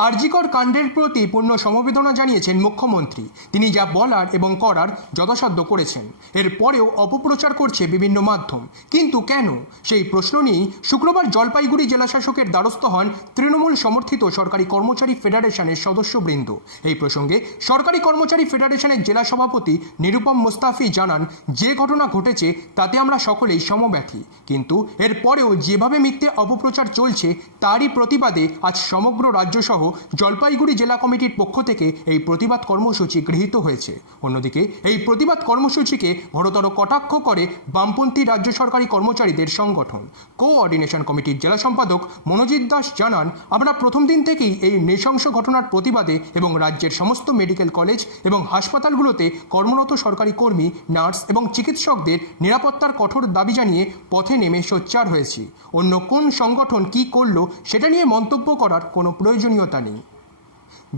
আরজিকর কাণ্ডের প্রতি পূর্ণ সমবেদনা জানিয়েছেন মুখ্যমন্ত্রী। তিনি যা বলার এবং করার যথাসাধ্য করেছেন। এর পরেও অপপ্রচার করছে বিভিন্ন মাধ্যম। কিন্তু কেন? সেই প্রশ্ন নিয়েই শুক্রবার জলপাইগুড়ি জেলাশাসকের দ্বারস্থ হন তৃণমূল সমর্থিত সরকারি কর্মচারী ফেডারেশনের সদস্যবৃন্দ। এই প্রসঙ্গে সরকারি কর্মচারী ফেডারেশনের জেলা সভাপতি নিরুপম মুস্তাফি জানান, যে ঘটনা ঘটেছে তাতে আমরা সকলেই সমব্যথী। কিন্তু এর পরেও যেভাবে মিথ্যে অপপ্রচার চলছে, তারই প্রতিবাদে আজ সমগ্র রাজ্যসহ জলপাইগুড়ি জেলা কমিটির পক্ষ থেকে এই প্রতিবাদ কর্মসূচি গৃহীত হয়েছে। অন্যদিকে, এই প্রতিবাদ কর্মসূচিকে ঘোরতর কটাক্ষ করে বামপন্থী রাজ্য সরকারি কর্মচারীদের সংগঠন। কোঅর্ডিনেশন কমিটির জেলা সম্পাদক মনোজিৎ দাস জানান, আমরা প্রথম দিন থেকেই এই নৃশংস ঘটনার প্রতিবাদে এবং রাজ্যের সমস্ত মেডিকেল কলেজ এবং হাসপাতালগুলোতে কর্মরত সরকারি কর্মী, নার্স এবং চিকিৎসকদের নিরাপত্তার কঠোর দাবি জানিয়ে পথে নেমে সোচ্চার হয়েছি। অন্য কোন সংগঠন কি করল, সেটা নিয়ে মন্তব্য করার কোনো প্রয়োজনীয়তা নেই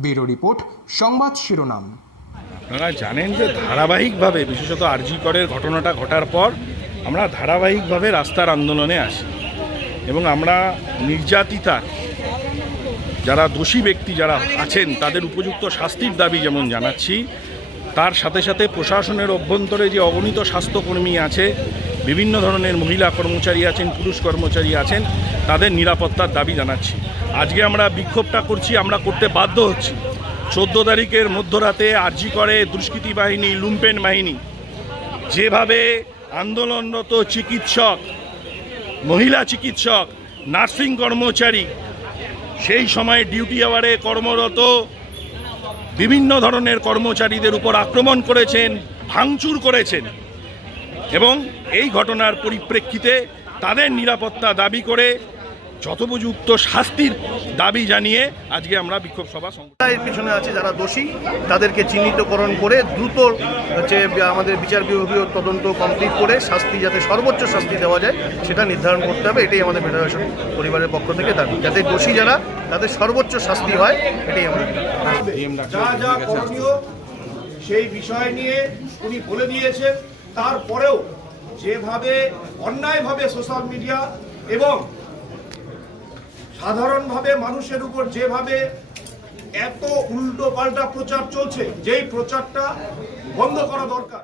ব্যুরো রিপোর্ট, সংবাদ শিরোনাম। আপনারা জানেন যে ধারাবাহিকভাবে, বিশেষত আরজি করের ঘটনাটা ঘটার পর, আমরা ধারাবাহিকভাবে রাস্তার আন্দোলনে আসি। এবং আমরা নির্যাতিতার, যারা দোষী ব্যক্তি যারা আছেন, তাদের উপযুক্ত শাস্তির দাবি যেমন জানাচ্ছি, তার সাথে সাথে প্রশাসনের অভ্যন্তরে যে অগণিত স্বাস্থ্যকর্মী আছে, বিভিন্ন ধরনের মহিলা কর্মচারী আছেন, পুরুষ কর্মচারী আছেন, তাদের নিরাপত্তার দাবি জানাচ্ছি। আজকে আমরা বিক্ষোভটা করছি, আমরা করতে বাধ্য হচ্ছি। চোদ্দ তারিখের মধ্যরাতে আরজি করে দুষ্কৃতী বাহিনী, লুম্পেন বাহিনী। যেভাবে আন্দোলনরত চিকিৎসক, মহিলা চিকিৎসক, নার্সিং কর্মচারী, সেই সময় ডিউটি আওয়ারে কর্মরত বিভিন্ন ধরনের কর্মচারীদের উপর আক্রমণ করেছেন, ভাঙচুর করেছেন এবং এই ঘটনার পরিপ্রেক্ষিতে তাদের নিরাপত্তা দাবি করে যথোপযুক্ত শাস্তির দাবি জানিয়ে আজকে আমরা বিক্ষোভ সভা সংগঠন এর পিছনে আছে যারা দোষী তাদেরকে চিহ্নিতকরণ করে দ্রুত হচ্ছে আমাদের বিচার বিভাগীয় তদন্ত কমপ্লিট করে শাস্তি যাতে সর্বোচ্চ শাস্তি দেওয়া যায় সেটা নির্ধারণ করতে হবে এটাই আমাদের ফেডারেশন পরিবারের পক্ষ থেকে দাবি। যাতে দোষী যারা তাদের সর্বোচ্চ শাস্তি হয় এটাই আমাদের যা যা করণীয় সেই বিষয় নিয়ে উনি বলে দিয়েছেন। তারপরেও যেভাবে অন্যায়ভাবে সোশ্যাল মিডিয়া এবং সাধারণভাবে মানুষের উপর যেভাবে এত উল্টো পাল্টা প্রচার চলছে যেই প্রচারটা বন্ধ করা দরকার।